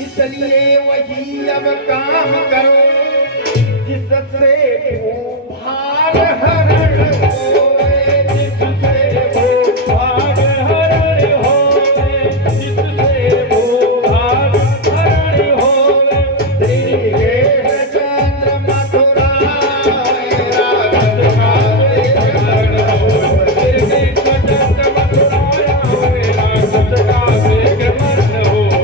इसलिए वही अब काम करो जिससे भाग हरण होए, जिससे भाग हरण होए, जिससे भाग हरण होए। तेरे चंद्र मथुरा राघव कावे हरण होए, तेरे चंद्र मथुरा राघव कावे हरण होए।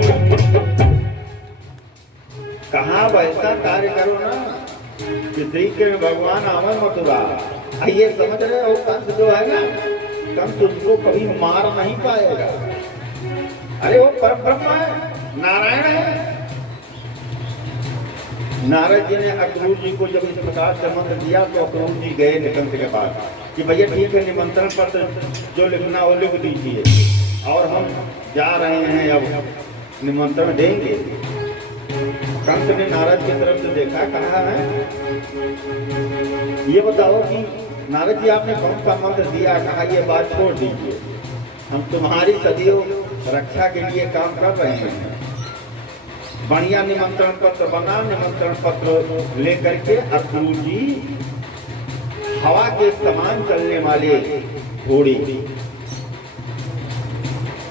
कहाँ वैसा कार्य करो ना कि श्री के भगवान आवन मथुरा। ये समझ रहे हो कंस जो है ना, कंस उसको कभी मार नहीं पाएगा। अरे वो परम ब्रह्म है, नारायण है। नारद जी ने अक्रूर जी को जब इस प्रकार से मंत्र दिया तो अक्रूर जी गए कंस के पास कि भैया ठीक है, निमंत्रण पत्र जो लिखना वो लिख दीजिए और हम जा रहे हैं, अब निमंत्रण देंगे। कंस ने नारद की तरफ से देखा, कहा है ये बताओ कि नारद जी आपने कौन सा मंत्र दिया? कहा ये बात छोड़ दीजिए, हम तुम्हारी सदियों रक्षा के लिए काम कर रहे हैं। बढ़िया निमंत्रण पत्र बना, निमंत्रण पत्र लेकर के अक्रूर जी हवा के समान चलने वाले घोड़े,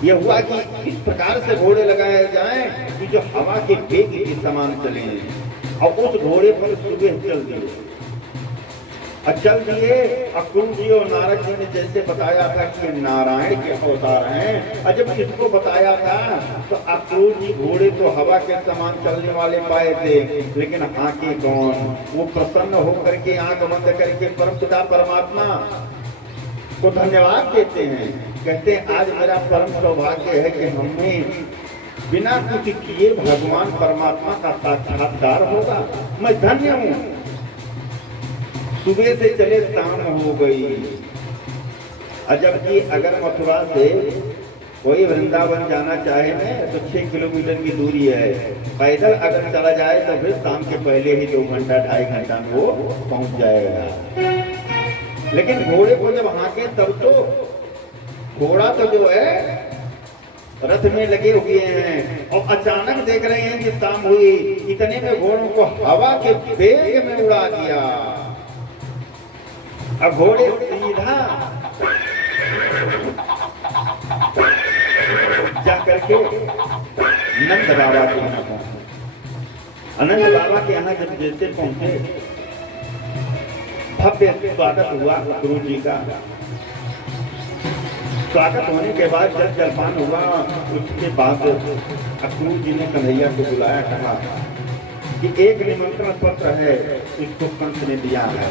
ये हुआ कि इस प्रकार से घोड़े लगाए जाएं कि जो हवा के वेग के समान चले, और उस घोड़े पर सुबह चल दिए। और चल दिए अक्रूर जी और नारद जी ने जैसे बताया था कि नारायण के अवतार हैं, और जब इसको बताया था तो अक्रूर जी घोड़े तो हवा के समान चलने वाले पाए थे, लेकिन आंखें कौन? वो प्रसन्न होकर के आंख बंद करके परम पिता परमात्मा को धन्यवाद देते हैं। कहते हैं आज मेरा परम सौभाग्य है कि हमने बिना कुछ किए भगवान परमात्मा का साक्षात्कार होगा, मैं धन्य हूँ। सुबह से चले शाम हो गई। जबकि अगर मथुरा से कोई वृंदावन जाना चाहे ना तो 6 किलोमीटर की दूरी है, पैदल अगर चला जाए तो फिर शाम के पहले ही 2 घंटा 2.5 घंटा में वो पहुंच जाएगा। लेकिन घोड़े को जब हाके तब तो घोड़ा तो जो है रथ में लगे हुए हैं और अचानक देख रहे हैं कि शाम हुई, इतने में घोड़ों को हवा के वेग में उड़ा दिया। अब घोड़े सीधा जा करके नंद बाबा के यहाँ पहुंचे। अनंत बाबा के यहाँ जब जैसे पहुंचे, भव्य स्वागत हुआ गुरु जी का। स्वागत होने के बाद जब जलपान हुआ, उसके बाद अक्रूर जी ने कन्हैया को बुलाया, कहा कि एक निमंत्रण पत्र है, इसको कंस ने दिया है।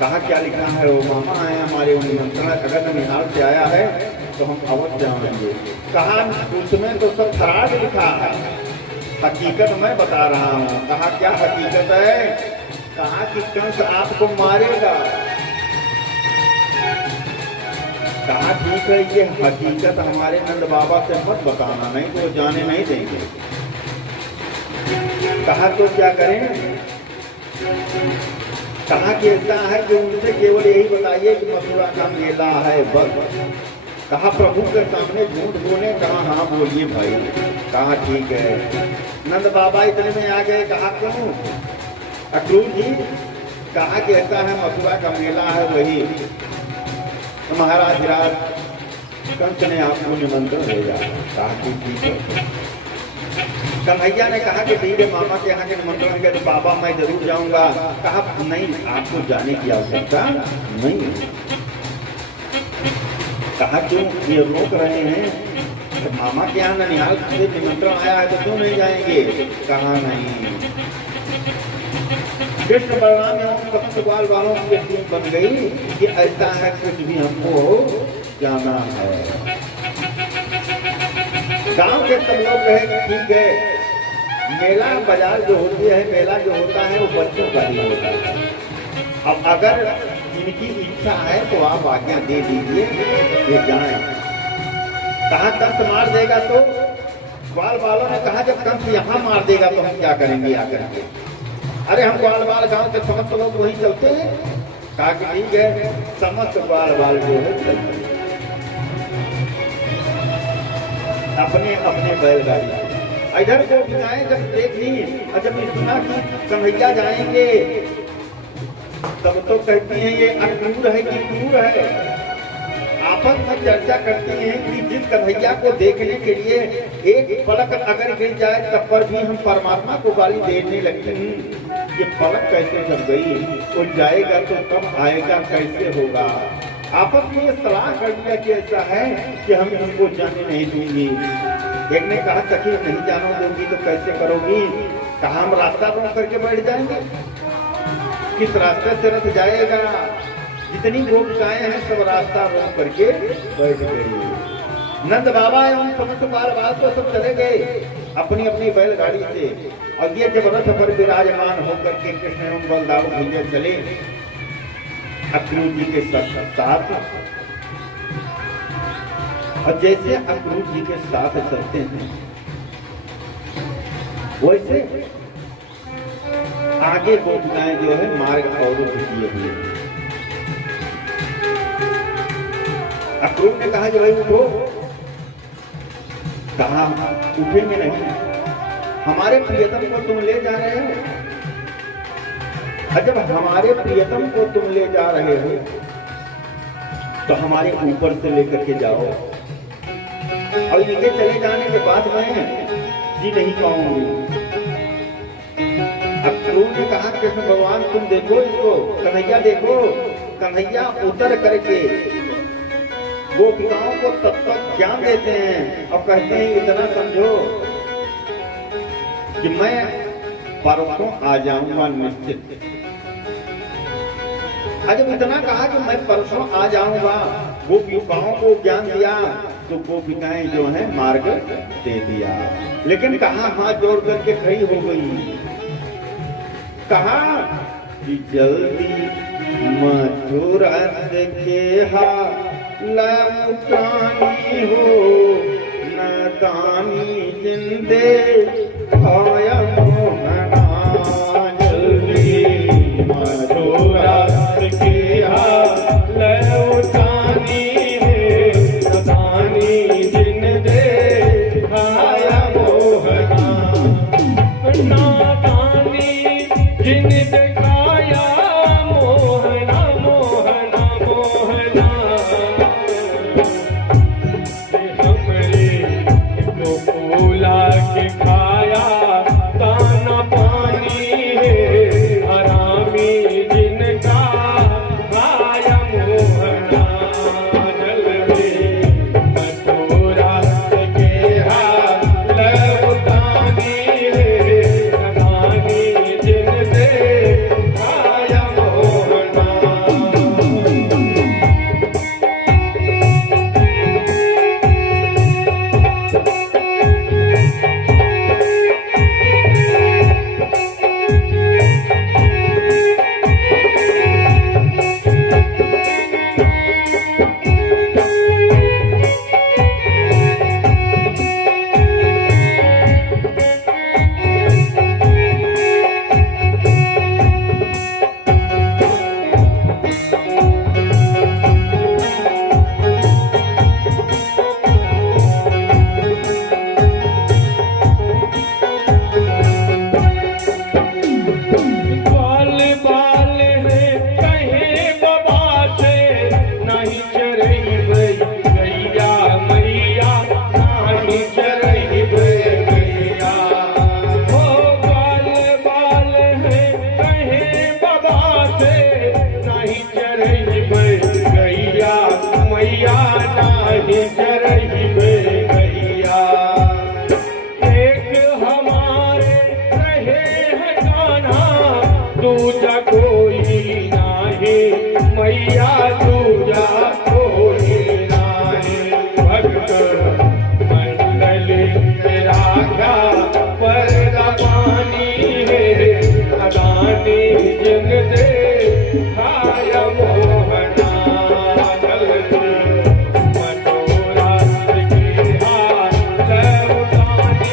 कहा क्या लिखा है? वो मामा आए हमारे, वो निमंत्रण अगर ननिहाल से आया है तो हम अवश्य आएंगे। कहा उसमें तो सब खराब लिखा है, हकीकत मैं बता रहा हूँ। कहा क्या हकीकत है? कहा कि कंस आपको मारेगा। कहा ठीक है, ये हकीकत हमारे नंद बाबा से मत बताना, नहीं तो जाने नहीं देंगे। कहा तो क्या करें? कहा कि ऐसा है कि उनसे केवल यही बताइए कि मथुरा का मेला है बस। कहा प्रभु के सामने झूठ बोले? कहा हाँ बोलिए भाई। कहा ठीक है। नंद बाबा इतने में आ गए। कहा क्यों? अक्रूर जी, कहा कि ऐसा है मथुरा का मेला है वही, तो महाराज राज कंस ने आपको निमंत्रण भेजा। कहा कि ठीक है। कन्हैया ने कहा कि ठीक है, मामा के यहाँ के निमंत्रण के तो बाबा मैं जरूर जाऊंगा। कहा नहीं, आपको जाने की आवश्यकता नहीं। कहा क्यों ये रोक रहे हैं? तो मामा के यहाँ ननिहाल से निमंत्रण आया है तो क्यों नहीं जाएंगे? कहा नहीं। कृष्ण बलराम एवं सप्तग्वाल वालों की टीम बन गई कि ऐसा है कुछ भी हमको जाना है। गांव के सब लोग कहे ठीक है, मेला बाजार जो होती है, मेला जो होता है वो बच्चों का ही होता है। अब अगर इनकी इच्छा है तो आप आज्ञा दे दीजिए, ये जाएं। कहा कंस मार देगा तो? ग्वाल वालों ने कहा जब कंस यहाँ मार देगा तो हम क्या करेंगे आकर के? अरे हम ग्वाल वाल गांव के समस्त लोग वहीं चलते हैं। कहा कि ठीक है, समस्त ग्वाल वाल जो है चलते हैं अपने अपने बैलगाड़ी से। इधर को बिताएं जब देख ली और जब ये सुना कि कन्हैया जाएंगे तब तो कहती हैं ये अक्रूर है कि क्रूर है। आपस में चर्चा करती हैं कि जिस कन्हैया को देखने के लिए एक पलक अगर गिर जाए तब पर भी हम परमात्मा को गाली देने लगते हैं, ये पलक कैसे जब गई, वो जाएगा तो कब आएगा, कैसे होगा। आपस में ये सलाह कर दिया कि ऐसा है कि हम उनको जाने नहीं दूंगी। एक ने कहा सखी नहीं जानो दोगी तो कैसे करोगी? कहा हम रास्ता रोक करके बैठ जाएंगे। किस रास्ते से रथ जाएगा? जितनी गोपिकाएं हैं सब रास्ता रोक करके बैठ गई। नंद बाबा एवं समस्त बाल बाल तो सब चले गए अपनी अपनी बैलगाड़ी से। और ये जब रथ पर विराजमान होकर के कृष्ण एवं बलदाऊ भैया चले अक्रूर जी के साथ, और जैसे अक्रूर जी के साथ चलते हैं वैसे आगे गोपिकाएं जो है मार्ग अवरुद्ध किए हुए। अक्रूर ने कहा कि भाई उठो। कहा उठेंगे नहीं, हमारे प्रियतम को तुम ले जा रहे हो। जब हमारे प्रियतम को तुम ले जा रहे हो तो हमारे ऊपर से लेकर के जाओ, और इनके चले जाने के बाद मैं जी नहीं पाऊंगी। अक्रूर ने कहा कृष्ण भगवान तुम देखो इसको, कन्हैया देखो। कन्हैया उतर करके गोपिकाओं को तब तक ज्ञान देते हैं और कहते हैं इतना समझो कि मैं परसों आ जाऊंगा निश्चित। जब इतना कहा कि मैं परसों आ जाऊंगा, गोपिकाओं को ज्ञान दिया तो गोपिकाएं जो है मार्ग दे दिया। लेकिन कहा हाथ जोड़ करके खड़ी हो गई। कहा कि जल्दी मथुरा से के लौटानी हो, नदानी जिंदे आया मोहना। जल्दी मथुरा से के लौटानी है, नदानी जिंदे आया मोहना। नादानी जिन दिखाया मोहना मोहना मोहना। हमरे तो फूला के खाया दाना पानी है, हरामी जिनका खाया मोहना। जल्दी मथुरा से केहा लौटानी है, नदानी जिनसे खाया मोहना। बाल बाल है कहे बाबा से, नहीं चरही गैया मैया, नहीं चरही गैया। हो बाल बाल है कहे बाबा से, नहीं चरही गैया मैया, नहीं चरही गैया। एक हमारे रहे हैं कान्हा, दूजा कोई नाही मैया, दूजा कोई नाही। भक्त मंडल राखा पर पानी है, अदानी जिन दे खाया मोहना। जल्दी मथुरा से केहा लौटानी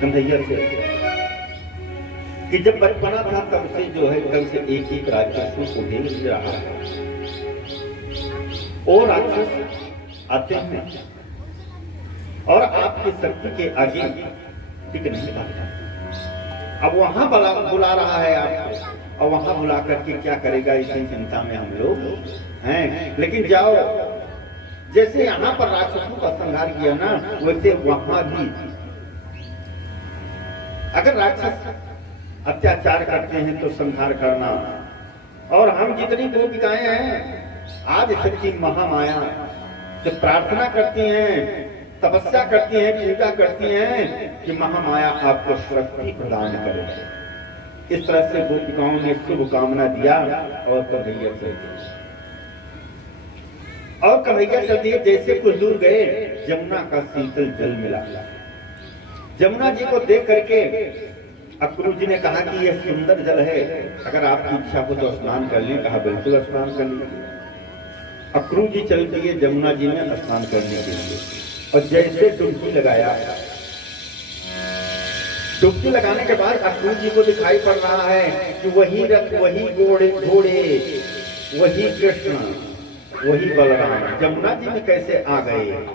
कन्हैया से कि जब बचपना था तब से जो है तब से एक ही राक्षस को देख रहा है और राक्षस आते हैं और आपकी शक्ति के आगे टिक नहीं पाता। अब वहां बुला रहा है आपको और वहां बुला करके क्या करेगा इसी चिंता में हम लोग हैं। लेकिन जाओ, जैसे यहाँ पर राक्षसों का संहार किया ना वैसे वहां भी अगर राक्षस अत्याचार करते हैं तो संहार करना। और हम जितनी गोपिकाएं हैं आज सच्ची महामाया से प्रार्थना करती हैं, तपस्या करती हैं, पूजा करती हैं कि महामाया आपको शक्ति प्रदान करे। इस तरह से गोपिकाओं ने शुभ कामना दिया और कन्हैया चल दिए। और कन्हैया चल दिए। जैसे कुछ दूर गए जमुना का शीतल जल मिला। जमुना जी को देख करके अक्रूर जी ने कहा कि यह सुंदर जल है, अगर आपकी इच्छा हो तो स्नान कर लें। कहा बिल्कुल स्नान कर लीजिए। अक्रूर जी चल दिए जमुना जी में स्नान करने के लिए और जैसे डुबकी लगाया, डुबकी लगाने के बाद अक्रूर जी को दिखाई पड़ रहा है कि वही रथ, वही घोड़े, वही कृष्ण, वही बलराम जमुना जी में कैसे आ गए।